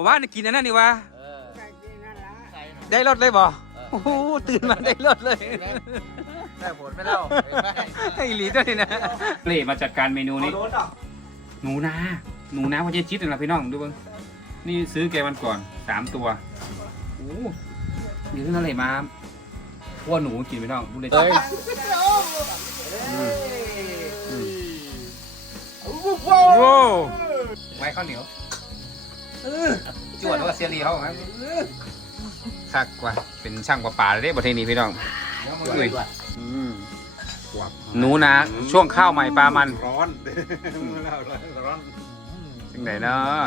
บอกว่านี่กินอันนั้นนี่วะเออไก่กินนั่นละไก่นะได้รถเลยบ่โอ้โหตื่นมาได้รถเลย ได้ผลไม่เล่าเห็นไหมไอ้หลีด้วยนี่นะเล่มาจัดการเมนูนี้โดนต่อหนูนา หนูนาพ่อเจ๊จิตนะพี่น้องดูเบ้างนี่ซื้อแกวันก่อนสามตัวโอ้นี่ขึ้นอะไรมาขั้วหนูกินพี่น้องดูเลยเฮ้ยโว้ไว้ข้าวเหนียว จวดว่าเซียรีเขาครับคักกว่า เป็นช่างประปาเลยเด้ประเทศนี้พี่น้องอุ้ยอืมหนูนาช่วงข้าวใหม่ปลามันร้อนร้อนร้อนจังไหนเนาะ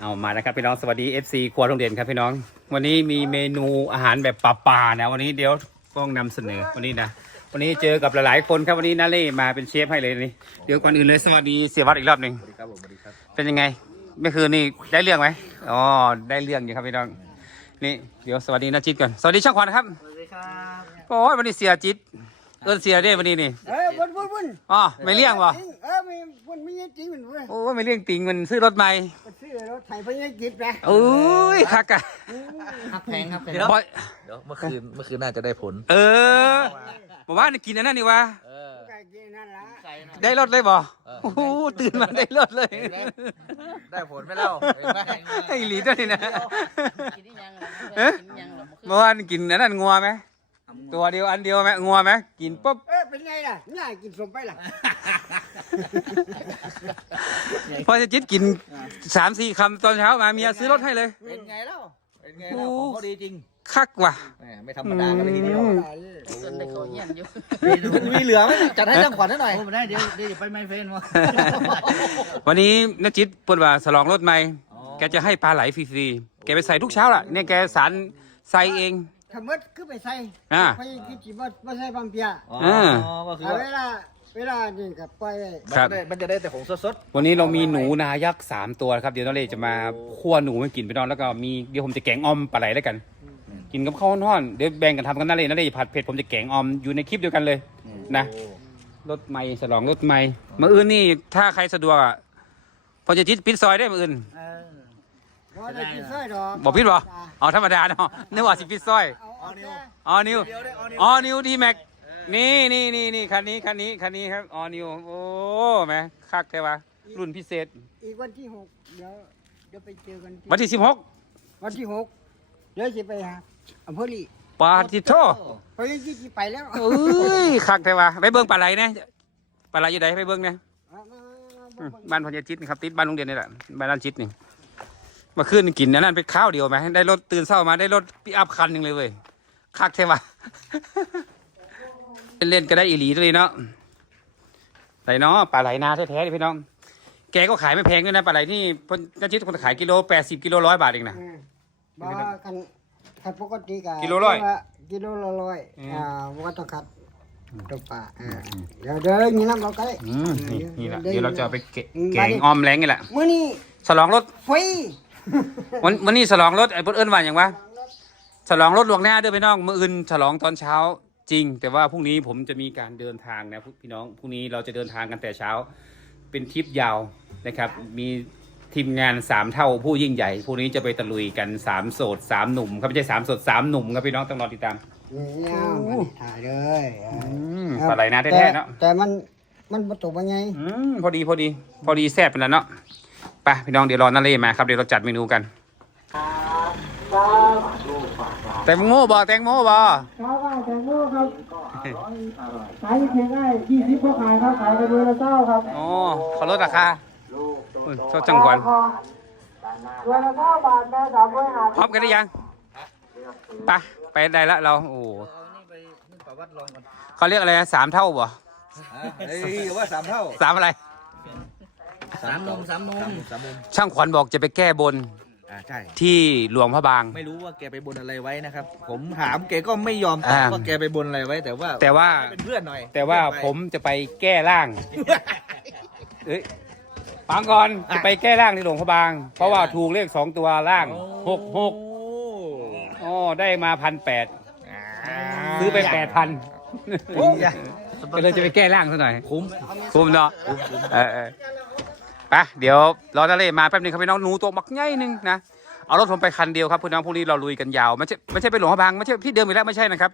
เอามานะครับพี่น้องสวัสดี FC ครัวโรงเรียนครับพี่น้อง วันนี้มีเมนูอาหารแบบป่าๆนะ วันนี้เดี๋ยวต้องนำเสนอวันนี้นะ วันนี้เจอกับหลายๆคนครับวันนี้นาเล่มาเป็นเชฟให้เลยนี่เดี๋ยวก่อนอื่นเลยสวัสดีเสียวัดอีกรอบหนึ่งสวัสดีครับผมสวัสดีครับเป็นยังไงเมื่อคืนนี่ได้เรื่องไหมอ๋อได้เรื่องอยู่ครับพี่น้องนี่เดี๋ยวสวัสดีนะจิตก่อนสวัสดีช่างขวัญนะครับสวัสดีครับโอ้ยวันนี้เสียจิตเอินเสียได้วันนี้นี่เอ้ยบุญบุญบุญอ๋อไม่เลี้ยงวะเออไม่บุญไม่ยังจริงมันเว้ยโอ้ยไม่เลี้ยงติงมันซื้อรถใหม่ไปซื้อรถไถไปยังกิบนะโอ้ยคักอะฮักแพงครับแพงบอยเดี๋ยวเมื่อคืนเมื่อคืนน่าจะได้ผล เออ บอกว่านี่กินอันนั้นนี่วะเออไก่กินนั่นละไก่นะ ได้รถเลยบ่เออ โอ้โหตื่นมาได้รถเลยเห็นไหมได้ผลไม่เล่าเห็นไหมไอ้หลีด้วยนี่นะกินได้ยังเหรอเอ๊ะกินยังเหรอเมื่อวานกินอันนั้นงัวไหมตัวเดียวอันเดียวไหมงัวไหมกินปุ๊บ เอ้ยเป็นไงล่ะง่ายกินสมไปล่ะพอจะจิตกินสามสี่คำตอนเช้ามาเมียซื้อรถให้เลย เป็นไงเล่าเป็นไงเล่าของเขาดีจริง คักว่ะ แหมไม่ธรรมดากันเลยทีเดียวจนได้เขาเยี่ยมอยู่ มีเหลือไหมจัดให้จังขวัญให้หน่อย โอ้ไม่ได้เดี๋ยวเดี๋ยวไปไม่เฟนวะวันนี้นจิตพูดว่าสลองรถใหม่ อ๋อ แกจะให้ปลาไหลฟรีๆ แกไปใส่ทุกเช้าล่ะ เนี่ยแกสารใส่เองทำมดคือไปใส่อ่า ไปคิดจีบว่าใส่บางเปียอ๋ออ่าก็คือเอาว่าเวลาเวลานี่กับปล่อยไว้ครับมันจะได้มันจะได้แต่ของสด วันนี้เรามีหนูนายักษ์สามตัวครับ เดี๋ยวน้องเลจะมาคั่วหนูให้กินไปนอนแล้วก็มีเดี๋ยวผมจะแกงออมปลาไหลแล้วกัน กินกับข้าวร้อนๆเดี๋ยวแบ่งกันทำกันนั่นเลยนั่นเลยผัดเผ็ดผมจะแกงออมอยู่ในคลิปเดียวกันเลยๆนะ รถไม่ฉลองรถไม่มื่ออื่นนี่ถ้าใครสะดวกอะพอจะจิตปิดซอยได้มื่ออื่น เออบ่ได้กินซอยดอกบอกปิดบ่เอาธรรมดาเนาะนึกว่าสิปิดซอยเอาเอาแต่อ๋อนิวเดี๋ยวได้เอาอ๋อนิวดีแม็กนี่นี่นี่นี่คันนี้คันนี้คันนี้ครับอ๋อนิวโอ้แหม่คักแค่ว่ารุ่นพิเศษ อีกวันที่หกเดี๋ยวเดี๋ยวไปเจอกันที่วันที่สิบหกวันที่หก เดี๋ยวจะไปหาอำเภอลีปาติโทไปยังที่ไปแล้วเอ้ยคักแค่ว่าไปเบิ้งปลาไหลเนี่ยปลาไหลอยู่ไหนไปเบิ้งเนี่ยมามามาอืมามบ้านพญาจิตนี่ครับติดบ้านลุงเด่นนี่แหละบ้านด้านจิตนี่เมาขึ้นกินอันนั้นไปข้าวเดียวไหมได้รถตื่นเช้ามาได้รถปิกอัพคันหนึ่งเลยเว้ยคักแค่ว่าเล่นๆก็ได้อีหลีด้วยเนาะไหลเนาะปลาไหลนาแท้ๆเลยพี่น้อง แกก็ขายไม่แพงด้วยนะปลาไหลนี่พญาจิตคนขายกิโลแปดสิบกิโลร้อยบาทเองนะอืม บ่กันคัดปกติกันกิโลร้อยกิโลละร้อยอืมอ่าบ่ก็ต้องคัดตัวปลาอ่าเดี๋ยวเดี๋ยวนี่น้ำเราก็ได้อืมนี่นี่แหละเดี๋ยวเราจะเอาไปเกะอืมแกงออมแรงนี่แหละมื้อนี้ฉลองรถฟรีวันวันนี้ฉลองรถไอ้เพิ่นเอิ้นว่าอย่างวะฉลองรถลวงหน้าเด้อพี่น้องมื้ออื่นฉลองตอนเช้าจริง แต่ว่าพรุ่งนี้ผมจะมีการเดินทางนะพี่น้องพรุ่งนี้เราจะเดินทางกันแต่เช้า เป็นทริปยาวนะครับ มี ทีมงานสามเท่าผู้ยิ่งใหญ่พรุ่งนี้จะไปตะลุยกันสามโสดสามหนุ่มครับไม่ใช่สามโสดสามหนุ่มครับพี่น้องต้องรอติดตามนี่เอามานี่ถ่ายเลยอ่าอืมปลาไหลนาแท้ๆเนาะ แต่แต่มันมันบ่ตกว่าไงอืมพอดีพอดี พอดีแซ่บไปแล้วเนาะไปพี่น้องเดี๋ยวรอนั่นเลยมาครับเดี๋ยวเราจัดเมนูกัน แตงโมบอแตงโมบอครับว่าแตงโมครับขายเพียงได้20ก็ขายครับขายไปเดือนละเจ้าครับ โอ้เขาลดราคา ชอบจังหวัดเดือนก้าบาทแม่สามร้อยห้าพร้อมกันหรือยังไปไปได้ละเราโอ้เอานี่ไปนี่ประวัติลองก่อนเขาเรียกอะไรนะสามเท่าบ่เฮ้ยว่าสามเท่าสามอะไรสามนมสามนมสามนมช่างขวัญบอกจะไปแก้บนอ่าใช่ที่หลวงพระบาง ไม่รู้ว่าแกไปบนอะไรไว้นะครับ ผมถามแกก็ไม่ยอมตอบอ่าว่าแกไปบนอะไรไว้ แต่ว่าแต่ว่าเป็นเพื่อนหน่อย แต่ว่าผมจะไปแก้ร่างเอ้ย ฟังก่อนจะไปแก้ร่างที่หลวงพระบาง เพราะว่าถูกเลขสองตัวร่างหกหกโอ้อ๋อได้มาพันแปดาซื้อไปแปดพันโอ้ยก็เลยจะไปแก้ร่างซะหน่อย คุ้ม คุ้มเนาะเออเออไปเดี๋ยวรอนาเล่มาแป๊บนึงครับพี่น้องหนูตัวมักใหญ่หนึงนะเอารถผมไปคันเดียวครับพี่น้องพรุ่งนี้เราลุยกันยาวไม่ใช่ไม่ใช่ไปหลวงพระบางไม่ใช่ที่เดิมอีกแล้วไม่ใช่นะครับ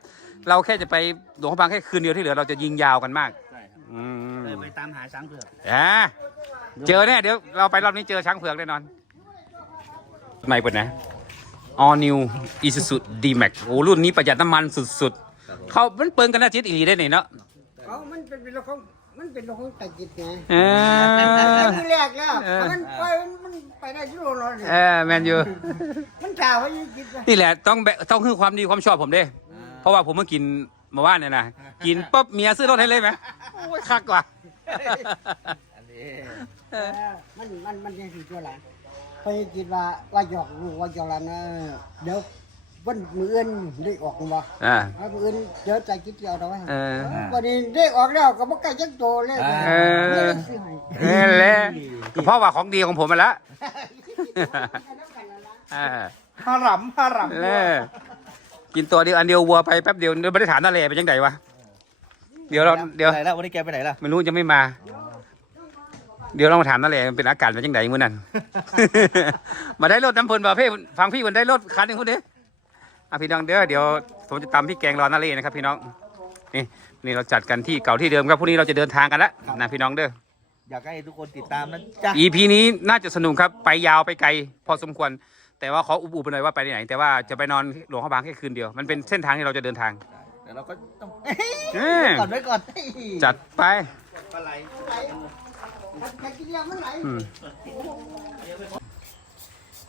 เราแค่จะไปหลวงพระบางแค่คืนเดียวที่เหลือเราจะยิงยาวกันมากใช่ครับ อืมเลยไปตามหาช้างเผือกอ่าเจอแน่เดี๋ยวเราไปรอบนี้เจอช้างเผือกแน่นอนไม่เปิดนะ All New Isuzu D-Max โอ้รุ่นนี้ประหยัดน้ำมันสุดๆ เขามันเปิงกันหน้าจิตอีหลีได้นี่เนาะเขามันเป็นเป็นของมันเป็นของตะกิดไงเออที่แรกแล้วเออมันไปมันไปได้ชั่วโมงละเออแมนยูมันจ่าไว้ยังกินไปนี่แหละต้องแบต้องคือความดีความชอบผมเด้ เพราะว่าผมเมื่อกิน มาว่านเนี่ยนะกินปุ๊บเมียซื้อรถให้เลยไหมโอ้ยคักกว่า อันนี้เออมันมันมันยังสิตัวหลานไปคิดว่าว่าหยอกลูกว่าหยอกหลานเออเดี๋ยววันมืออื่นได้ออกบ่อ่าเอามืออื่นเดี๋ยวใจคิดเดียวเอาไว้เออ วันนี้ได้ออกแล้วก็บ่ใกล้จักโตเลยเออไม่ได้ซื้อให้นี่แหละก็เพราะว่าของดีของผมมาแล้วอ่า ฮารำฮารำ เออ กินตัวเดียวอันเดียววัวไปแป๊บเดียวเดี๋ยวไม่ได้ถามนาเลเป็นยังไงวะเดี๋ยวเราเดี๋ยวไปไหนแล้ววันนี้แกไปไหนล่ะไม่รู้จะไม่มา เดี๋ยวเรามาถามนาเลมันเป็นอากาศเป็นยังไงมื้อนั้น มาได้รถน้ำเพลินบ่เพ่ฟังพี่มันได้รถคันหนึงคนเดียวอะพี่น้องเด้อเดี๋ยวผมจะตำพี่แกงรอนาเลนะครับ พี่น้องนี่นี่เราจัดกันที่เก่าที่เดิมครับพรุ่งนี้เราจะเดินทางกันแล้วนะพี่น้องเด้ออยากให้ทุกคนติดตามนะจ๊ะ EP นี้น่าจะสนุกครับไปยาวไปไกล พอสมควร แต่ว่าขออุบอุบไปหน่อยว่าไปที่ไหน แต่ว่าจะไปนอนหลวงพระบางแค่คืนเดียว มันเป็นเส้นทางที่เราจะเดินทาง แต่เราก็ต้องเอ้ยก่อนไว้ก่อนจัดไปปลาไหลแต่กินแล้วมันไหลอืม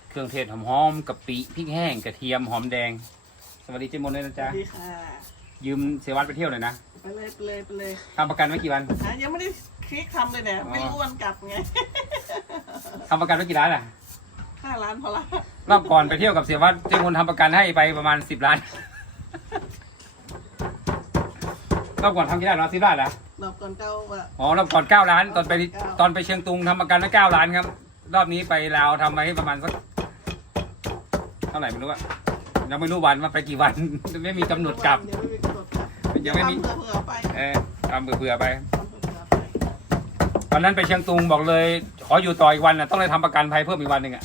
เครื่องเทศหอมๆกะปิพริกแห้งกระเทียมหอมแดง สวัสดีเจมส์มนเลยนะจ๊ะดีค่ะยืมเซวัตไปเที่ยวหน่อยนะไปเลยไปเลยไปเลยทำประกันไว้กี่วันอะยังไม่ได้คลิกทำเลยเนี่ยไม่รู้วันกลับไงทำประกันไว้กี่ล้านอะ ห้าล้านพอละรอบก่อนไปเที่ยวกับเสียวัตเจมส์มนทำประกันให้ไปประมาณสิบล้าน รอบก่อนทำกี่ล้านเนาะสิบล้านเหรอรอบก่อนเก้าว่า อ๋อรอบก่อนเก้าล้าน ตอนไปเก้า ตอนไปเชียงตุงทำประกันไว้เก้าล้านครับ รอบนี้ไปลาวทำไว้ประมาณสักเท่าไหร่ไม่รู้อะยังไม่รู้วันว่าไปกี่วัน ไม่มีกำหนดกลับยังไม่มีกำหนดกลับยังไม่มี ทำเผื่อๆไปเออทำเผื่อๆไป ทำเผื่อๆไปวันนั้นไปเชียงตุงบอกเลย ขออยู่ต่ออีกวันนะต้องเลยทำประกันภัยเพิ่มอีกวันหนึ่งอะ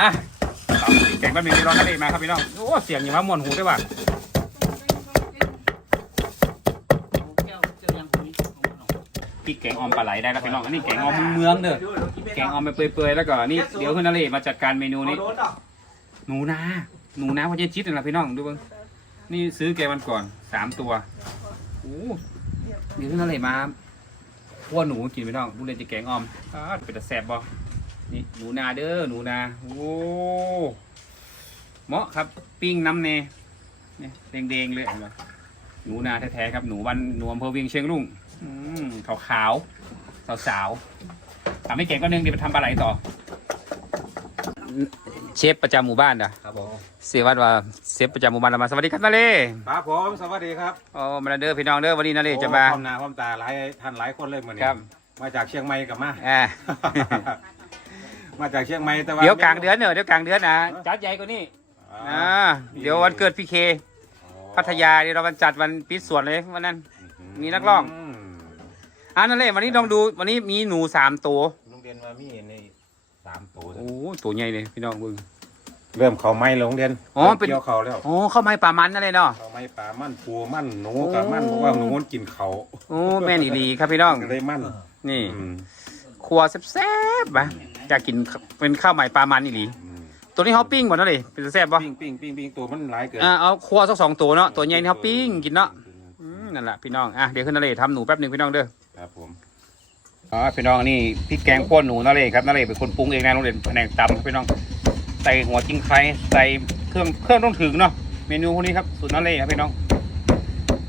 อะเก่งแป๊บนึงเดี๋ยวรอทะเลมาครับพี่น้อง โอ้ เสียงอย่างว่ามวนหูได้ว่ะพี่แกงออมปลาไหลได้แล้วพี่น้อง อันนี้แกงออมเมืองเด้อ แกงออมไปเปื่อยๆแล้วก็นี่เดี๋ยวคุณนาเลมาจัดการเมนูนี้ หนูนา หนูนาพอจะจิตนี่แหละพี่น้องดูบ้างนี่ซื้อแกวันก่อนสามตัวโอ้เดี๋ยวคุณนาเลมาคั่วหนูกินพี่น้องบุเรนจะแกงออมอ้าเป็นตะแสบบ่ นี่หนูนาเด้อหนูนาโอ้เหมาะครับปิ้งน้ำเนเนี่ยแดงๆเลยเห็นไหมหนูนาแท้ๆครับหนูวันหนูอำเภอเวียงเชียงรุ่งอืมขาวขาวสาวสาวๆทำให้เก่งก็นึงเดี๋ยวไปทำปลาไหลต่อ เชฟประจำหมู่บ้านอะครับผมเสียวัดว่าเชฟประจำหมู่บ้านเรามาสวัสดีครับนาเลครับผมสวัสดีครับโอ้มาเด้อพี่น้องเด้อวันนี้นาเลจะมาโอ้พร้อมหน้าพร้อมตาหลายท่านหลายคนเลยเหมือนครับมาจากเชียงใหม่กับมาอ่า มาจากเชียงใหม่แต่ว่าเดี๋ยวกลางเดือนเนอะเดี๋ยวกลางเดือนนะจัดใหญ่กว่านี้อ่าอ่าเดี๋ยววันเกิดพี่เคพัทยาเดี๋ยวเราวันจัดวันปิดสวนเลยวันนั้น มีนักร้องมอ่านั่นเลยวันนี้ลองดูวันนี้มีหนูสามตัวโรงเรียนว่ามีในสามตัวโอ้ตัวใหญ่เลยพี่น้องเบึงเริ่มเขาไม้โรงเรียนอ๋อเป็นเกี่ยวเขาแล้วโอ้เข้าไม้ป่ามันนั่นเลยเนาะเขาไม้ปลามั่นปูมั่นหนูกับมั่นเพราะว่าหนูมันกินเขาโอ้แม่นอีหลีครับพี่น้องก็เลยมั่นนี่อืม ครัวแซ่บๆปะอยากกินเป็นข้าวใหม่ปลามันอีหลีอืมตัวนี้ฮอปปิ้งหมดแล้วเลยเป็นแซ่บปะปิ้งปิ้งปิ้งปิ้งตัวมันหลายเกินอ่าเอาครัวสักสองตัวเนาะตัวใหญ่นี่เขาปิ้งกินเนาะอืมนั่นแหละพี่น้องอะเดี๋ยวขึ้นนาเลทำหนูแป๊บหนึ่งพี่น้องเด้อครับผมอ๋อพี่น้องนี่พี่แกงป้นหนูนาเลครับนาเลเป็นคนปรุงเองนะโรงเรียนแผนกตำครับพี่น้องใส่หัวจิ้งไคร้ใส่เครื่องเครื่องต้องถึงเนาะเมนูพวกนี้ครับสูตรนาเลครับพี่น้อง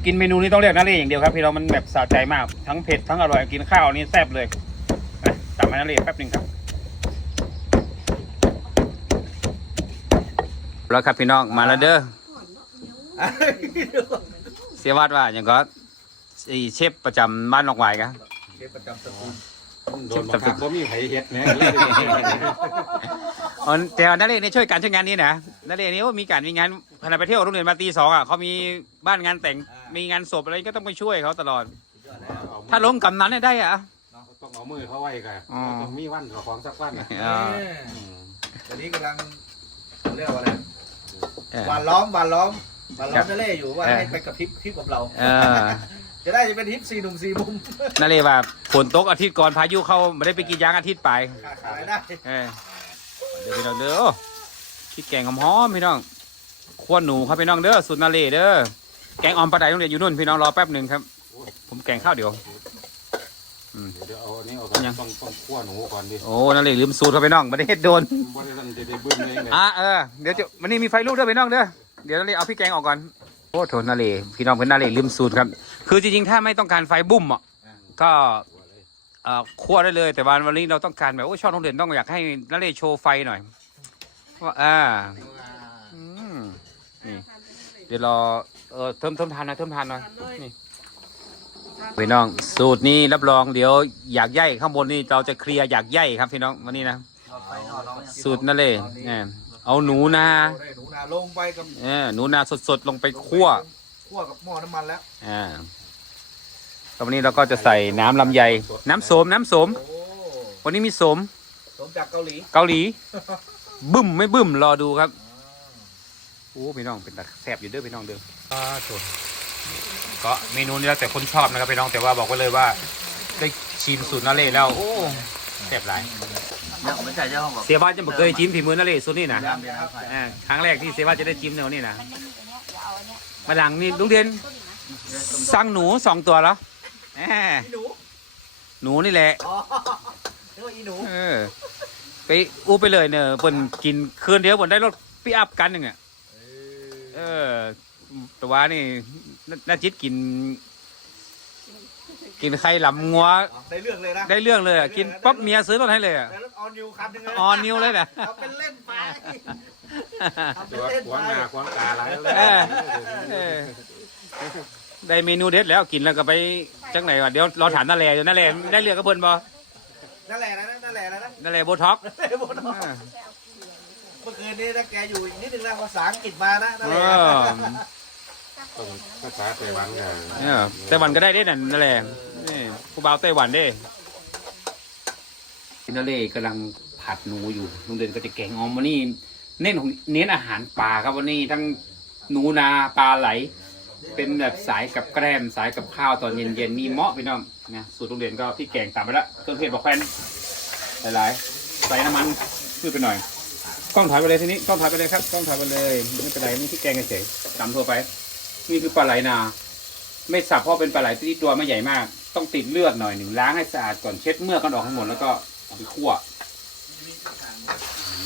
กินเมนูนี้ต้องเรียกนาเลอย่างเดียวครับพี่น้องมันแบบสะใจมากทั้งเผ็ดทั้งอร่อยกินข้าวนี่แซ่บเลย อะตำให้นาเลแป๊บหนึ่งครับ แล้วครับพี่น้องมาแล้วเด้อเสียวัดว่าอย่างก็ไอ้เชฟประจำบ้านนอกหวายกันเชฟประจำสกุลโดนบังคับว่ามีไผเฮ็ดเนี่ยอ๋อแต่ว่านักเรียนนี่ช่วยการช่วยงานนี้นะนักเรียนนี่ว่ามีการมีงานไผขณะไปเที่ยวโรงเรียนมาตีสองอะเขามีบ้านงานแต่งมีงานศพอะไรก็ต้องไปช่วยเขาตลอด ถ้าล้มกำนันเนี่ยได้อะ ต้องเอามือเขาไว้กันอ๋อ ต้องมีวันกับของสักวันน่ะอ่าอืมตอนนี้กำลังเรียกว่าอะไรเออ หวานล้อมหวานล้อมหวานล้อครัมบจะเล่อยู่ว่าเออ ให้ไปกับทริปทริปกับเรา เออจะได้จะเป็นทริปสี่หนุ่มสี่มุมนั่นเลยว่าฝนตกอาทิตย์ก่อนพายุเข้าไม่ได้ไปกินยางอาทิตย์ไป ขาขายได้ เออเดี๋ยวพี่น้องเด้อคิดแกงหอมๆพี่น้องขั้วหนูครับพี่น้องเด้อสุดนาเลเด้อแกงออมปลาไดโรงเรียนอยู่นู่นพี่น้องรอแป๊บหนึ่งครับ ผมแกงข้าวเดี๋ยว เดี๋ยวเอาอันนี้เอากันยังต้องต้องคั่วหนูก่อนดิโอ้นาเลลืมสูตรครับพี่น้องไม่ได้เฮ็ดโดนบ่ได้ทันจะได้บึ้มเองเลยอะเออเดี๋ยวจะวันนี้มีไฟลุกด้วยพี่น้องเด้อเดี๋ยวนาเลเอาพี่แกงออกก่อนโอ้โถนาเลพี่น้องเพื่อนนาเลลืมสูตรครับ คือจริงๆถ้าไม่ต้องการไฟบุ้มอะก็เอ่อคั่วได้เลยแต่วันวันนี้เราต้องการแบบโอ้ยชอบโรงเรียนต้องอยากให้นาเลโชว์ไฟหน่อยว่าอ่าอืมนี่เดี๋ยวรอเออเทิมเทิมทานหน่อยเทิมทานหน่อยนี่ พี่น้อง สูตรนี้รับรองเดี๋ยวอยากใยข้างบนนี่เราจะเคลียร์อยากใยครับพี่น้องวันนี้นะ สูตรนั่นเลยเนี่ยเอาหนูนาได้หนูนาลงไปกับเออหนูนาสดๆลงไปคั่วคั่วกับหม้อน้ำมันแล้วอ่าแล้ววันนี้เราก็จะใส่น้ำลำไย น้ำโสมน้ำโสม โอ้วันนี้มีโสม สมจากเกาหลีเกาหลี บึ้มไม่บึ้มรอดูครับ โอ้พี่น้องเป็นตาแซ่บอยู่เด้อพี่น้องเด้อ อ่าถู กก็เมนูนี้แล้วแต่คนชอบนะครับพี่น้องแต่ว่าบอกไว้เลยว่า ได้ชิมสูตรนาเล่แล้วโอ้แซ่บหลายเนี่ยไม่ใช่เจ้าของบอกเสียบ้านจะไม่เคยชิมฝีมือนาเล่สูตรนี้นะยำเนี่ยครับอ่าครั้งแรกที่เซว่าจะได้ชิมแนวนี้นะมาหลังนี่ลุงเรียนสั่งหนูสองตัวแล้วแหมอีหนูหนูนี่แหละอ๋อเรียกว่าอีหนูเออไปอู้ไปเลยเนอะเปิ่นกินคืนเดียวเปิ่นได้รถปีอัพกันหนึ่งอะเออแต่ว่านี่ น่าน่าจิตกิน กินไข่หลำงัว ได้เรื่องเลยนะได้เรื่องเลยอะกินปั๊บเมียซื้อรถให้เลยอะได้รถออนนิวคันหนึงเลยออนนิวเลยนะทำเป็นเล่นไปทำเป็ตันวเล่นขวางหไป น้าขวางตาหลายแล้วเออเออได้เมนูเด็ดแล้วกินแล้วก็ไปจังไหนวะเดี๋ยวรอถามนาแลอยู่นาแลได้เรือกับเพิ่นบ่นั่นแหละนะนั่นแหละนะนาแลโบท็อกเมื่อคืนนี้ถ้าแกอยู่อีกนิดนึงนะภาษาอังกฤษมานะนั่นเอแหละอ ต้องภาษาไต้หวันกันเนี่ยไต้หวันก็ได้เด้นั่นนาแลนี่ผู้บ่าวไต้หวันเด้นาแลกำลังผัดหนูอยู่ลุงเด่นก็จะแกงออมวันนี้เน้นของเน้นอาหารป่าครับวันนี้ทั้งหนูนาปลาไหล เป็นแบบสายกับแกล้มสายกับข้าวตอนเย็นๆมีเหมาะพี่น้องนะสูตรโรงเรียนก็พี่แกงตามไปละเครื่องเทศบอกแฟนหลายๆใส่น้ำมันพืดไปหน่อยกล้องถ่ายไปเลยทีนี้กล้องถ่ายไปเลยครับกล้องถ่ายไปเลยไม่เป็นไรนี่พี่แกงเฉยๆตามทั่วไป นี่คือปลาไหลนา ไม่สับเพราะเป็นปลาไหลที่ตัวไม่ใหญ่มาก ต้องติดเลือดหน่อยหนึ่งล้างให้สะอาดก่อนเช็ดเมือกกันออกทั้งหมดแล้วก็เอาไปคั่ว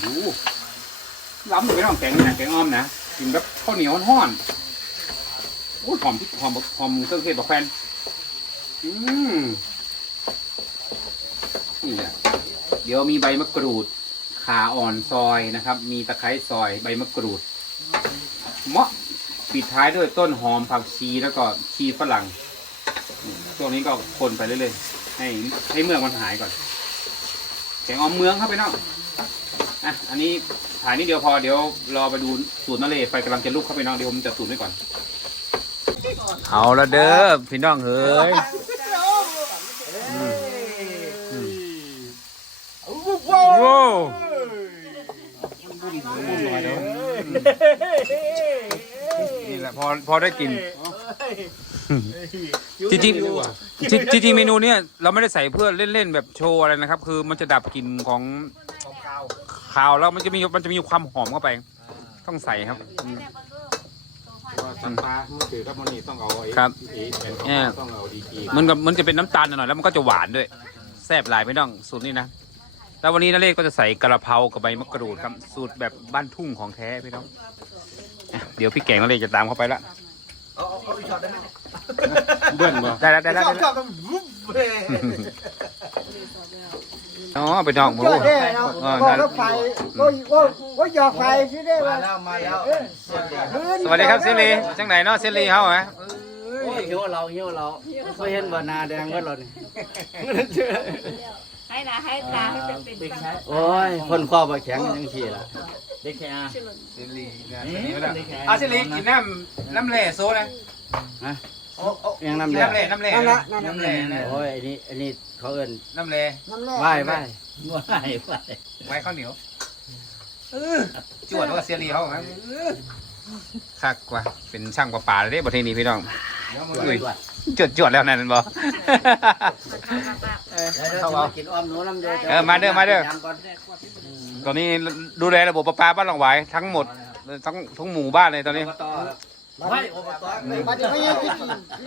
โอ้โหล้ำไปน้องแกงนะแกงอ้อมนะกินแบบข้าวเหนียวห้อนโอ้หอมพริกหอมหอมเครื่องเทศบอกแฟนอืมนี่แหละเดี๋ยวมีใบมะกรูดขาอ่อนซอยนะครับ มีตะไคร้ซอยใบมะกรูดเหมาะ ปิดท้ายด้วยต้นหอมผักชีแล้วก็ชีฝรั่งอืมช่วงนี้ก็คนไปเรื่อยๆให้ให้เมือกมันหายก่อนแกงออมเมืองครับไปน้องอะอันนี้ถ่ายนิดเดียวพอเดี๋ยวรอไปดูสูตรนั่นเลยไฟกำลังจะลุกเข้าไปน้องเดี๋ยวผมจะสูตรไว้ก่อน เอาละเด้อพี่น้องเฮ้ยว้าวนี่แหละ พอพอได้กินจริงจริงๆจริงจริงๆเมนูเนี้ยเราไม่ได้ใส่เพื่อเล่นๆแบบโชว์อะไรนะครับ คือมันจะดับกลิ่นของของเก่าขาวแล้วมันจะมีมันจะมีความหอมเข้าไป ต้องใส่ครับอืมว่าสัตว์ปลาเมื่อคือกับมันนี่ต้องเอาไอ้ครับ ไอ้แผ่นเนี่ยต้องเอาดีกี มันกับมันจะเป็นน้ำตาลหน่อยแล้วมันก็จะหวานด้วยแซ่บหลายไม่ต้องสูตรนี้นะ แล้ววันนี้นาเล่ก็จะใส่กระเพรากับใบมะกรูดครับสูตรแบบบ้านทุ่งของแท้พี่น้องอะ เดี๋ยวพี่แกงนาเล่จะตามเข้าไปละเอาเอาเอาอีกช็อตได้ไหมเบิ้ลบ่ได้แล้วได้แล้วชอบได้ชแล้อวบต้องวุ้บเว้ยอ๋อไปน้องหมูเจ้าเด้เนาะอ๋อก็นั่นรถไฟก็ก็ก็หยอกไฟที่ได้มาว่าแล้วมาแล้วสวัสดีครับเซรีจังไหนเนาะเซรีเฮาไหมโอ้ยหิวเราหิวเราเคยเห็นบ่นาแดงเบิดเรานี่ ให้นะให้ตาให้เป็นเป็นตั้งโอ้ย คนคอบ่แข็งยังทีละเด็กแค่อาสิริเนี่ยอันนี้ไม่ได้อาสิริกินน้ำน้ำแหล่โซ่นะยังน้ำแดงน้ำแหล่น้ำแหล่นั่นละนั่นน้ำแหละล่นะโอ้ยอันนี้อันนี้เขาเอิ้นน้ำแหล่น้ำแร่ไหว้ไหว้ไหว้ไหว้ไว้ข้าวเหนียวเออจวดว่าเสียรีเขาครับเออคักกว่าเป็นช่างประปาเลยเด้ประเทศนี้พี่น้องอุ้ย จวดจวดแล้วนั่นบ่เดี๋ยวเรากินอ้อมหนูน้ำเดือเออมาเด้อมาเด้อตอนนี้ดูแลระบบประปาบ้านหลังหวายทั้งหมดทั้งทั้งหมู่บ้านเลยตอนนี้ไหว้อบตมันจะไม่ยังกิน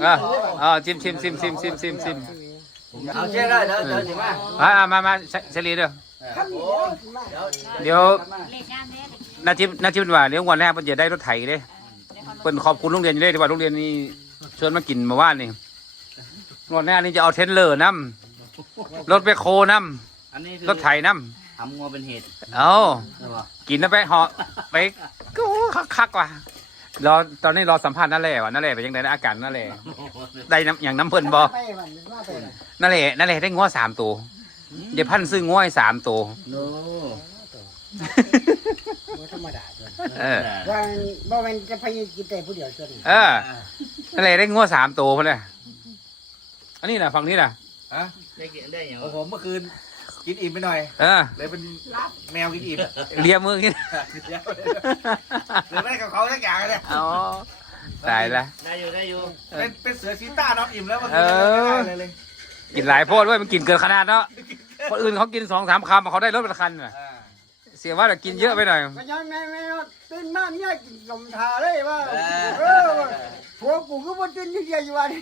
อะอ่าชิมชิมชิมชิมชิมชิมชิมเอาเช่ได้เดี๋ยวเดี๋ยวสิมาอ่ามามาเฉลี่ยเด้อข้าวเหนียวมาเดี๋ยวเลขงานแน่เลยนาจิบนาจิบว่าเดี๋ยววันแรกเพิ่นจะได้รถไถเด้เพิ่นขอบคุณโรงเรียนอยู่เด้ที่ว่าโรงเรียนนี้ ชวนมากินมาว่านนี่วันแรกนี่จะเอาเทรนเลอร์นํรถไปโคนํอันนี้รถไถนํทำงัวเป็นเหตุเอาใช่ป่ะกินแล้วไปเหาะไปก็คักๆว่ะรอตอนนี้รอสัมภาษณ์นั่นแหละว่ะนั่นแหละเป็นยังไงนะอาการนั่นแหละได้น้ำอย่างน้ำเพิ่นบ่ไปมันว่าไปเลยนั่นแหละนั่นแหละได้ง้อสามตัวเดี๋ยวพันซื้อง้อให้สามตัวโน้ บ่ธรรมดาจ้ะเออ ว่ามันว่ามันจะไปกินแต่ผู้เดียวจ้ะนี่เออนั่นแหละได้ง้อสามตัวเพิ่นเลยอันนี้นะฝั่งนี้นะฮะได้กินได้ยังของผมเมื่อคืน กินอิ่มไปหน่อย เออเลยเป็นแมวกินอิ่มเลียมืออย่างนี้เลยไม่ได้กับเขาสักอย่างเลยอ๋อตายละ ได้อยู่ได้อยู่เป็นเป็นเสือชีต้านอนอิ่มแล้วเมื่อเอคืนอไม่ได้เลยเลยกินหลายโพดเว้ยมันกินเกินขนาดเนาะคนอื่นเขากินสองสามคำเขาได้รถเป็นคันน่ะ อ่าเสียว่าแต่กินเยอะไปหน่อย ก็ยังแม่แม่ตื่นมาเนี่ยกินนมทาเลยว่าเออผัวกูก็บ่ตื่นอยู่เดียวอยู่ว่านี่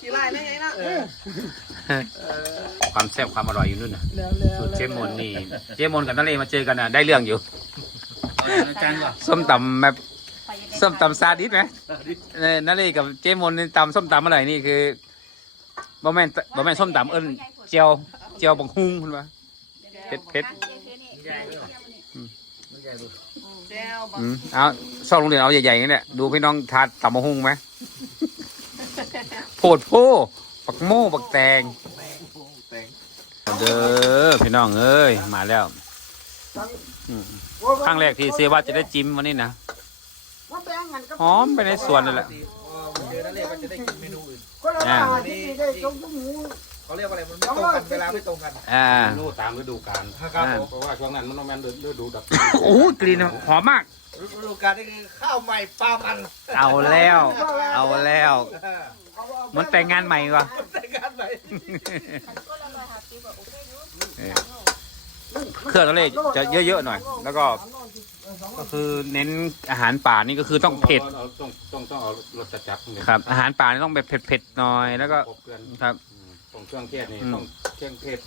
กี่ลายได้ไงเนาะความแซ่บความอร่อยอยู่นู่นน่ะแล้วแล้วสูตรเจมอนนี่ เจมอนกับนั่นเลยมาเจอกันน่ะได้เรื่องอยู่อาจารย์ก่อนส้มตำแบบส้มตำซาดิสไหมเออนั่นเลยกับเจมอนนี่ตำส้มตำอะไรนี่คือ บะแม่นบะแม่นส้มตำเอิ้นเจียวเจียวบังฮุ้งคุณวะเผ็ดเผ็ดแจ้วบอกอืมเอาชอบโรงเรียนเอาใหญ่ๆนี่แหละดูพี่น้องทานตำบังฮุ้งไหมโพดโพปักโม่ปักแตงแตงเด้อพี่น้องเอ้ยมาแล้วครั้งแรกที่เซว่าจะได้จิ้มวันนี้นะว่าแบ่งกันกับหอมไปในสวนเลยแหละปกติพอเจอนั่นเลยก็จะได้กินเมนู อื่นคนละว่าที่ได้ตรงหมูเขาเรียกว่าอะไรมันไม่ตรงกันเวลาไม่ตรงกันอ่ารู้ตามฤดูกาลครับผมเพราะว่าช่วงนั้นมันต้องแม่นฤดูดับโอ้ยกลิ่นหอมมาก ฤดูกาลนี่คือข้าวใหม่ปลามันเอาแล้ว เอาแล้วเออเหมันแต่งงานใหม่กว่าแต่งงานใหม่เครื่องนั่นเลยจะเยอะๆหน่อย แล้วก็ ก็คือเน้นอาหารป่านี่ก็คือต้องเผ็ดอาต้องต้องต้องเอารสจัดๆเนี่ยครับ อาหารป่านี่ต้องแบบเผ็ดๆหน่อยแล้วก็ครบเพื่อนครับ อืมต้องเครื่องเทศนี่อืม ต้องเครื่องเทศ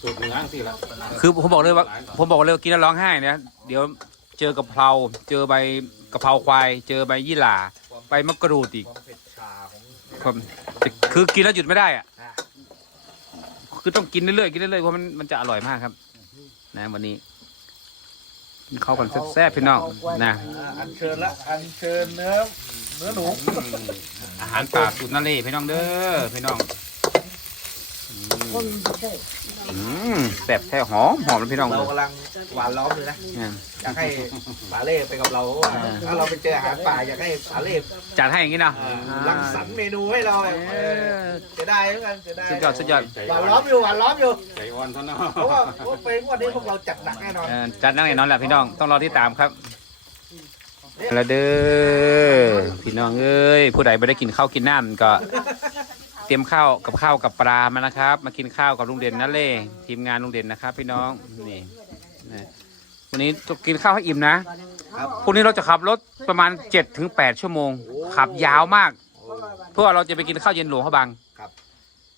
สูตรเหนือสิละคือผมบอกเลยว่า ผมบอกเลยว่ากินแล้วร้องไห้นะเดี๋ยวเจอกะเพราเจอใบกะเพราควาย เจอใบยี่หร่าใบมะกรูดอีกความเผ็ดชาของครับคือกินแล้วหยุดไม่ได้อะคือต้องกินเรื่อยๆกินเรื่อยๆเพราะมันมันจะอร่อยมากครับ นะวันนี้ กินข้าวกันแซ่บๆพี่น้องนะอ่าอันเชิญละอันเชิญเนื้อเนื้อหนูอาหารป่าสูตรนาเล่พี่น้องเด้อพี่น้องคนใช่ อืมแซ่บแท้หอมหอมเลยพี่น้องเราเลยกำลังหวานล้อมเลยนะเนี่ยอยากให้ปาเล่ไปกับเราเพราะว่าถ้าเราไปเจออาหารป่าอยากให้ปาเล่จัดให้อย่างนี้เนาะเอ่อรังสรรค์เมนูให้เราเอเอออจะได้เหมือนกันจะได้สุดยอดสุดยอดใจหวานอ่ล้ออมนอยู่หวานล้อมอยู่ใจอ่อนเท่านั้นเพราะว่าเพราะเป็นวันนี้พวกเราจัดหนักแน่นอนเออจัดนั่งแน่นอนแหละพี่น้องต้องรอที่ตามครับแล้วเด้อพี่น้องเอ้ยผู้ใดไม่ได้กินข้าวกินน้ำก็ เตรียมข้าวกับข้าวกับปลามานะครับ มากินข้าวกับลุงเด่นนั่นเลยทีมงานลุงเด่นนะครับ พี่น้องนี่นะวันนี้ต้องกินข้าวให้อิ่มนะพรุ่งนี้เราจะขับรถประมาณ7จถึงแชั่วโมง ขับยาวมาก เพื่อเราจะไปกินข้าวเย็นหลวงพระบาง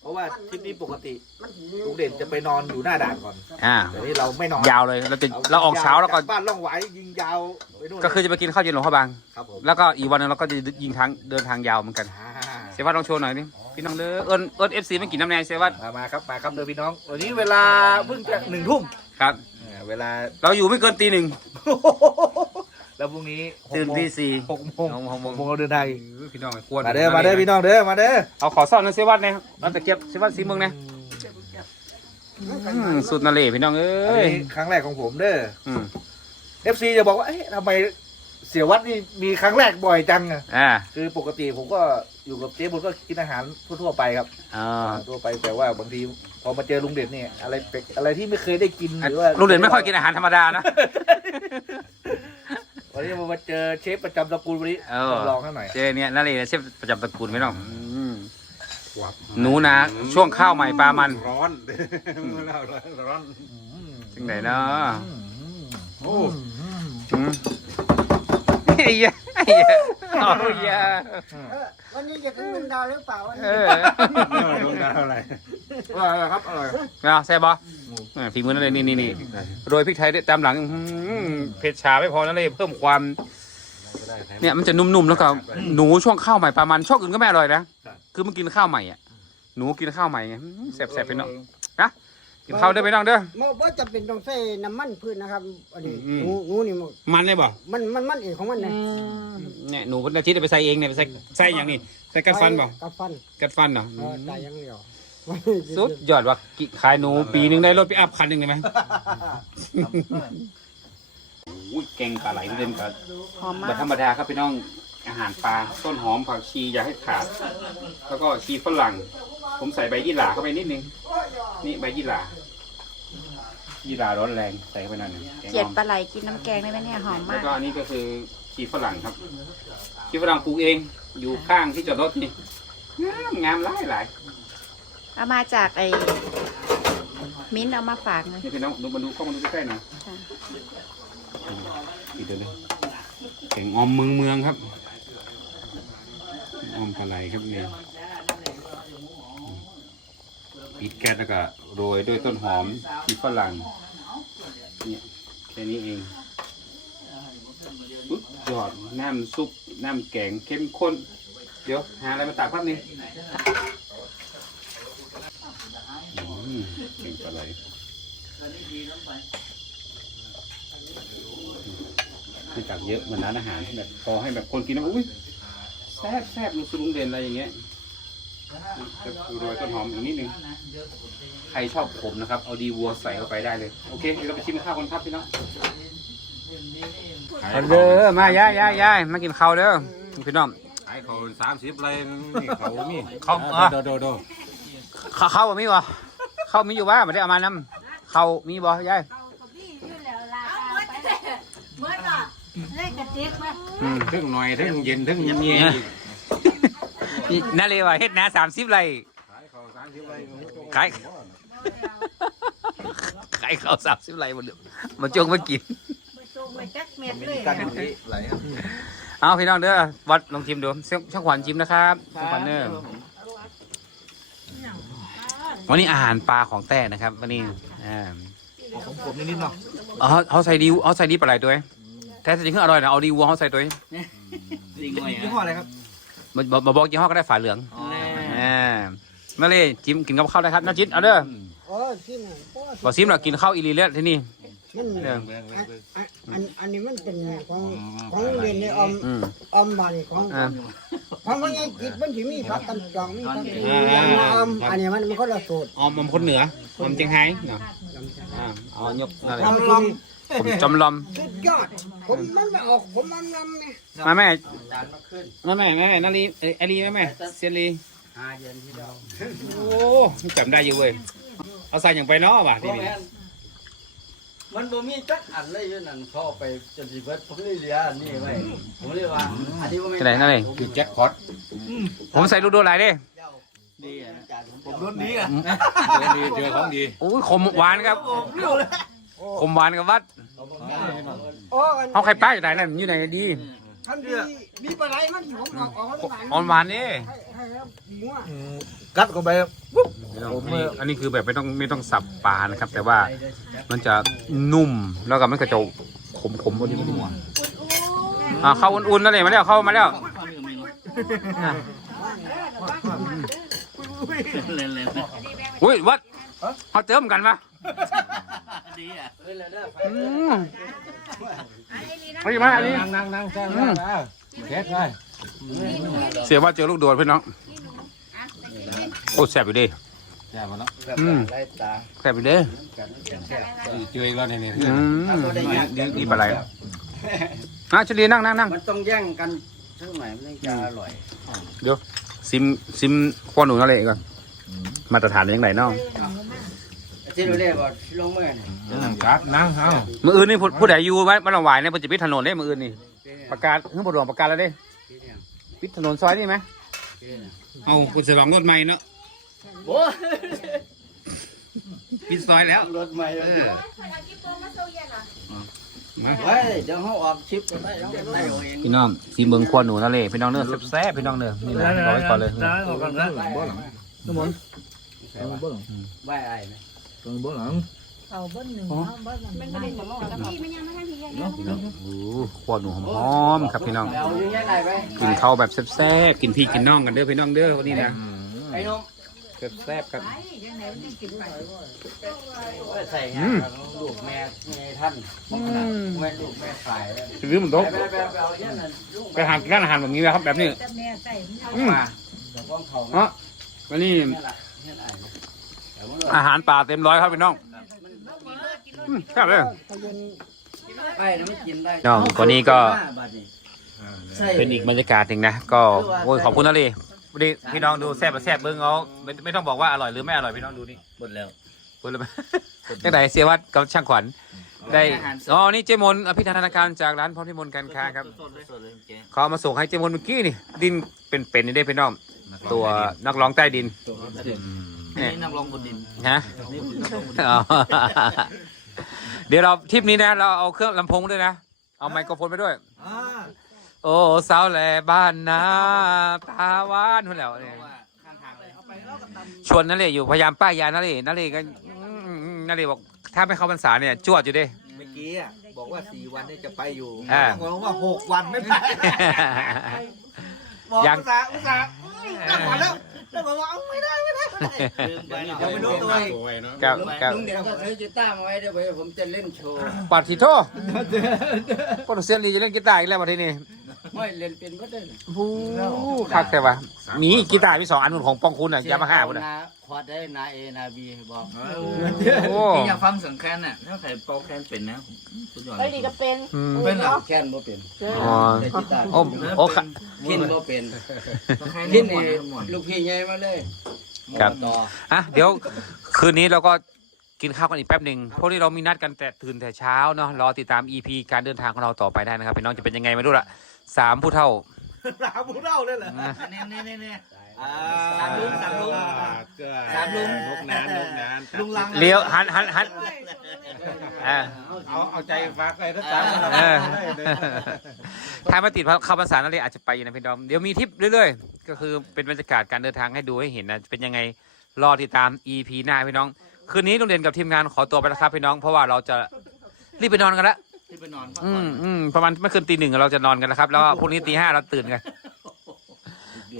เพราะว่าทริปนี้ปกติมันหิลุงเด่นจะไปนอนอยู่หน้าด่านก่อนอ่าแต่นี่เราไม่นอนยาวเลยเราจะเราออกเช้าแล้วก็บ้านล่องไหวยิงยาวไปนู่นก็คือจะไปกินข้าวเย็นหลวงพระบางครับผมแล้วก็อีกวันหนึงเราก็จะยิงทางเดินทางยาวเหมือนกันอ่าเซวัตลองโชว์หน่อยดิ พี่น้องเด้อเอิญเอิญเอฟซีไม่กินน้ำแดงเซวัตมามาครับมาครับเด้อพี่น้องวันนี้เวลาเพิ่งจะหนึ่งทุ่มครับเออเวลา เราอยู่ไม่เกินตีหนึ่ง แล้วพรุ่งนี้หกตื่นโมงที่สี่หกโมงหกโมง หกโมงเราเดินทางอีกพี่น้องควรมาเด้อมาเด้อพี่น้องเด้อมาเด้อเอาขอซ่อนในเซวัตเนี่ยเราตะเกียบเซวัตสีเมืองเนี่ยอืมสุดนาเลพี่น้องเอ้อันยนี้ครั้งแรกของผมเด้อ อืม FC จะบอกว่าเอ๊ะทำไมเสียวัดนี่มีครั้งแรกบ่อยจังอะอ่า คือปกติผมก็ อยู่กับเจ๊บุญก็กินอาหารทั่วๆไปครับอ่าทั่วไปแต่ว่าบางทีพอมาเจอลุงเด่นเนี่ยอะไรแปลกอะไรที่ไม่เคยได้กินหรือว่าลุงเด่นไม่ค่อยกินอาหารธรรมดานะ วันนี้มาเจอเชฟประจำตระกูลวันนี้เออ ลองให้หน่อยเจเนี่ยนาเลเชฟประจำตระกูลพี่น้องอืมวับหนูนะช่วงข้าวใหม่ปลามันร้อนร้อน ถึงไหนเนาะโอ้ อืม ไอ้เหี้ยไอ้เยอ้ยาเออวันนี้จะถึงดวงดาวหรือเปล่าวันเอนี้อโดนกันอะไรอร่อยครับอร่อยเอาแซ่บปะอ่าฝีมือนั่นเลยนี่นี่นี่โรยพริกไทยด้วยตามหลังอื้อหือเผ็ดชาไม่พอนั่นเลยเพิ่มความ เนี่ยมันจะนุ่มๆแล้วก็หนูช่วงข้าวใหม่ปลามันช่วงอื่นก็ไม่อร่อยนะคือมันกินข้าวใหม่อะหนูกินข้าวใหม่ไงอื้อแซ่บๆไปเน้องนะ กินข้าวเด้อไปน้องเด้อมันบ่จะเป็นต้องใส่น้ำมันพืชนะครับอันนี้อืมหนูหนูนี่มันมันเลยบ่มันมันมันเองของมันนะเนี่ยหนูพันอาทิตย์เอาไปใส่เองเนี่ยไปใส่ใส่อย่างนี้ใส่กัดฟันบ่กัดฟันกัดฟันเหรอเออตายอยังเดียวสุดยอดว่ะกิขายหนูปีหนึงได้รถไปอัพคันหนึ่งเลยไหมอุ้ยแกงปลาไหลเล่นกับหอมแบมาบกธรรมดาครับพี่น้อง อาหารปลาต้นหอมผักชีอย่าให้ขาด แล้วก็ชีฝรั่ง ผมใส่ใบยี่หร่าเข้าไปนิดนึง นี่ใบยี่หร่ายี่หร่าร้อนแรงใส่เข้าไปหน่อยหนึงแกงเกลียดหอมปลาไหลกินน้ำแกงได้ไหมเนี่ยหอมแล้มาวก ก็อันนี้ก็คือชีฝรั่งครับ ชีฝรั่งปลูกเองอยู่ข้างที่จอดรถนี่งามงามหลายหลายเอามาจากไอ้มิ้นท์เอามาฝากเลยนี่พี่น้องดูมาดูเข้ามาดูใกล้ๆหน่อย ค่ะอีกเดี๋ยวเลยแกงออมเมืองเมืองครับ ออมปลาไหลครับนี่ปิดแก๊สแล้วก็โรยด้วยต้นหอมชีฝรั่งเนี่ยแค่นี้เองปุ๊บยอดน้ำซุปน้ำแกงเข้มข้น เดี๋ยวหาอะไรมาตักแป๊บนึงอืมเก่งปลาไหลไม่ตักเยอะเหมือนร้านอาหารแบบพอให้แบบคนกินแล้วอุ้ย แซ่บแซ่บลูกสุลุงเด่นอะไรอย่างเงี้ยจะโรยต้นหอมอีกนิดนึง ใครชอบผมนะครับ เอาดีวัวใส่เข้าไปได้เลย โอเคเดี๋ยวเราไปชิมข้าวกันครับพี่น้องเด้อมาย่ายย่ายย่ายมากินข้าวเด้อพี่น้องขายเขาสามสิบไรนี่เขามีเขาอะโดโดโดข้าวข้าวบ่มีบ่ข้าวมีอยู่บ้าไม่ได้เอามานำข้าวมีบ่ยาย เมื่อก่อนเลขกระเจี๊ยบมา อืมทึ่งหน่อยทึ่งเย็นทึ่งเย็นนี่นั่นเลยว่าเฮ็ดนาสามสิบไรขายเขาสามสิบไรขายขายข้าวสามสิบไรหมดเลยมาจงมากินตรงไปจักเม็ดมีเลยกันอยู่ที่ไหลครับเอาพี่น้องเด้อวัดลองชิมดูช่างช่างขวัญชิมนะครับช่างขวัญเด้อวันนี้อาหารปลาของแต่นะครับ วันนี้อ่าของผมนิดๆเนาะเอาเขาใส่ดิวเอาใส่ดิปลาไหลตัวเองแท้จริงคืออร่อยนะเอาดีวัวเขาใส่ตัวเองยี่ห้ออะไรครับมาบอกมาบอกยี่ห้อก็ได้ฝาเหลืองอ่ามาเลยจิ้มกินกับข้าวได้ครับน้าจิตเอาเด้อโอ้ที่นี่โอ้บอกซิมเรากินข้าวอีรีเลียที่นี่มันเด้ออันอันอันนี้มันเป็นของของเรียนในออมอืมออมบานี่ของอ่าของพวกนี้กินมันสิมีผักกันจองมีผักอีหยังมาออมอันนี้มันมันคนละสูตรออมอมคนเหนือออมเจียงไฮ้เนาะอ่าเอายกอะไรทำลอม ผมจำลอมสุดยอด ผมมันไม่ออก ผมมันลำเนี่ยมาแม่มาแม่แม่แม่นาลีเอ้ยไอลีแม่แม่เซียนลีโอ้จำได้อยู่เว้ยเอาใส่อย่างไปเนาะว่ะทีนี้มันบ่มีจักอันเลยอยู่นั่นเข้าไปจนสิเบิดผมเลยเหลืออันนี่ไว้ผมเลยว่าอันนี้บ่แม่นที่ไหนนั่นเองคือแจ็คพอตผมใส่ดูดูหลายเด้ดีอะอาจารย์ผมผมรุ่นนี้อะดีเจอของดีโอ้ยขมหวานครับ ขมหวานกับวัดโอ้อันเอาไข่ป้าอยู่ไหนนั่นอยู่ไหนดีทันทีมีปลาไหลมันผมออกออกมันหวานอ่อนหวานนี่ให้ให้ครับดีมากกัดเข้าไปผมอันนี้คือแบบไม่ต้องไม่ต้องสับปลานะครับ แต่ว่ามันจะนุ่มแล้วก็มันก็จะขมขมๆพอดีพอดีอ่าเข้าอุ่นๆนั่นเลยมาแล้วเข้ามาแล้วอะเล่นอุ้ยวัดเขาเติมกันปะๆดี อะเล่นแล้วเด้ออืมเฮ้ยมาอันนี้ นั่งนั่งนั่งแซ่บแล้วนะเฮ็ดเลยเสียว่าเจอลูกโดดพี่น้อง โอ้แซ่บอยู่เดิแซ่บมาแล้วอืมไล่ตาแซ่บอยู่เดิเจออีกแล้วนี่นี่อืมนี่นี่ปลาไหลอะเฉลีนั่งนั่งนั่งมันต้องแย่งกันทั้งไหนมันถึงจะอร่อยเดี๋ยวซิมซิมควนหนูนั่นเลยก่อนมาตรฐานยังไงน้อง ที่เราเรียกว่าลงมือนี่นั่งกัดนั่งเอามืออื่นนี่ผู้ผู้ใดอยู่ไว้บ้านหนองหวายเนี่ยมันจะปิดถนนได้มืออื่นนี่ประกาศเพิ่งบดหลวงประกาศแล้วเด้ปิดถนนซอยนี่ไหมเอาคุณจะลองรถใหม่เนาะโอ้ปิดซอยแล้วรถใหม่แล้วเฮ้ยเดี๋ยวเขาออกชิปก็ได้แล้วได้เอาเองพี่น้องซีเมืองควนหนูนั่นเลยพี่น้องเนื้อแซ่บๆพี่น้องเนื้อนี่นะรอไว้ก่อนเลยไหวไอ้นะโอ้ ควนหนูหอมๆครับพี่น้องเอาอยู่ยังไงไปกินข้าวแบบแซ่บๆ กินพี่กินน้องกันเด้อพี่น้องเด้อวันนี้นะไอ้น้องแซ่บๆกันใส่งานลูกแม่แม่ท่านแม่ลูกแม่ขายหรือมันไปโต๊ะไปไปเอาอย่างนั้นลูกไปหาร้านอาหารแบบนี้นะครับแบบนี้อืมมาว่างเขาเนาะวันนี้ อ้อาหารป่าเต็มร้อยครับพี่น้องอืมแซ่บเลยไปไม่กินได้น้องวันนี้ก็ใช่เป็นอีกบรรยากาศหนึ่งนะ ก็โอ้ยขอบคุณนะเลยวันนี้พี่น้องดูแซ่บมาแซ่บเบิ้งเอาไม่ไม่ต้องบอกว่าอร่อยหรือไม่อร่อยพี่น้องดูนี่หมดแล้วเบิ้งเลยไหมตั้งแต่เสียวัดกับช่างขวัญได้อ๋อนี่เจมนอภิธนาการจากร้านพร้อมพิมลการค้าครับเขาเอามาส่งให้เจมนเมื่อกี้นี่ ดินเป็นๆนี่ได้พี่น้องตัวนักร้องใต้ดินเนี่ยนี่นักร้องบนดินฮะอ๋อเดี๋ยวเราทริปนี้นะ เราเอาเครื่องลำโพงด้วยนะ เอาไมโครโฟนไปด้วยโอ้สาวแหล่บ้านนาตาหวานนู่นแหล้วเนี่ยชวนนั่นเลยอยู่พยายามป้ายยานั่นเลยนั่นเลยก็อืมนั่นเลยบอกถ้าไม่เข้าพรรษาเนี่ยจวดอยู่ดิ เมื่อกี้อะบอกว่าสี่วันเนี่ยจะไปอยู่อ่า บอกว่าหกวันไม่ไปบอกยัง อุตส่าห์อุตส่าห์นั่งก่อนแล้ว แล้วบอกว่าเอาไม่ได้ไม่ได้ยังไม่รู้ตัวเองไว้เนาะกับกับลุงเดี๋ยวก็ซื้อกีตาร์มาไว้เดี๋ยวไปผมจะเล่นโชว์ปัดทีโทก็ต้องเซียนลีจะเล่นกีตาร์อีกแล้วมาทีนี้ ไม่เล่นเป็นก็ได้นะผู้คักแต่ว่ามีกีตาร์มีสองอันของปองคุณอะยามาฮ่าพุ่นอะนาคอร์ดได้นาเอนาบีบอกโอ้พี่อยากฟังเสียงแคนน่ะถ้าใครเป่าแคนเป็นนะสุดยอดไอ้ดีก็เป็นอืม เป็นเหรอ แค้นบ่เป็นอ๋อแต่กีตาร์โอ้โอ้ค่ะกินบ่เป็นแคนกินี่นนี่นี่หมดลูกพี่ใหญ่มาเลยครับ ต่ออะเดี๋ยวคืนนี้เราก็กินข้าวกันอีกแป๊บหนึ่งพวกนี้เรามีนัดกันแต่ตื่นแต่เช้าเนาะรอติดตาม EP การเดินทางของเราต่อไปได้นะครับพี่น้องจะเป็นยังไงไม่รู้ละ สามผู้เท่า สามผู้เล่าเลยเหรอนะนี่นี่นี่นี่อ่าสามลุงสามลุงสามลุงลูกนานลูกนานลุงลังเลี้ยวหันหันหันอ่าเอาเอาใจฝากไปนะจ๊ะเออถ้ามาติดเข้าภาษานั่นเลยอาจจะไปอยู่นะพี่ดอม เดี๋ยวมีทริปเรื่อยๆ ก็คือเป็นบรรยากาศการเดินทางให้ดูให้เห็นนะเป็นยังไงรอติดตาม EP หน้าพี่น้อง คืนนี้โรงเรียนกับทีมงานขอตัวไปแล้วครับพี่น้อง เพราะว่าเราจะรีบไปนอนกันละ ที่ไปนอนพักอืผ่อมนอืมประมาณเมื่อคืนตีหนึ่งเราจะนอนกันแล้วครับ แล้วก็พรุ่งนี้ตีห้าเราตื่นกัน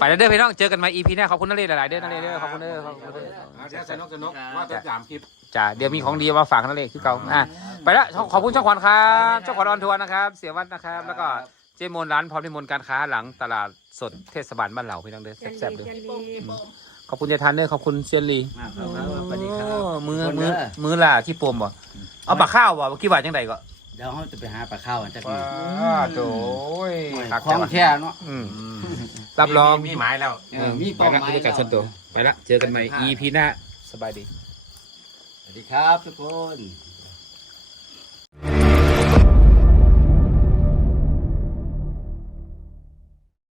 ไปแล้วเด้อพี่น้อง เจอกันใหม่ EP หน้าขอบคุณนั่นเลยหลายๆเด้อนั่นเลยเด้อขอบคุณเด้อขอบคุณเด้อเอาเดี๋ยวสนุกสนุกว่าจะสามคลิป จ้าเดี๋ยวมีของดีมาฝากนั่นเลยคือเก่าอะไปแล้วขอบคุณช่องขวัญครับช่องขวัญออนทัวร์นะครับ เสียวัดนะครับ แล้วก็เจมนร้านพร้อมพิมลการค้าหลังตลาดสดเทศบาลบ้านเหล่าพี่น้องเด้อแซ่บๆเด้อขอบคุณเจทันเด้อขอบคุณเซียนลีมาครับครับสวัสดีครับ โอ้มือขอบคุณมือเด้อมือล่ะที่ปมบ่เอาปลาข้าวบ่เมื่อกี้ว่าจังไดก็ เดี๋ยวเขาจะไปหาปลาข้าวกันจักหน่ว้าอยโดยคล้องแค่เนาะอืมรับรองมีหมายแล้ว เออมีไปเป้าหละมายผู้จัดการส่วนตัวไปละเจอกันใหม่ EP หน้าสบายดี สวัสดีครับทุกคนส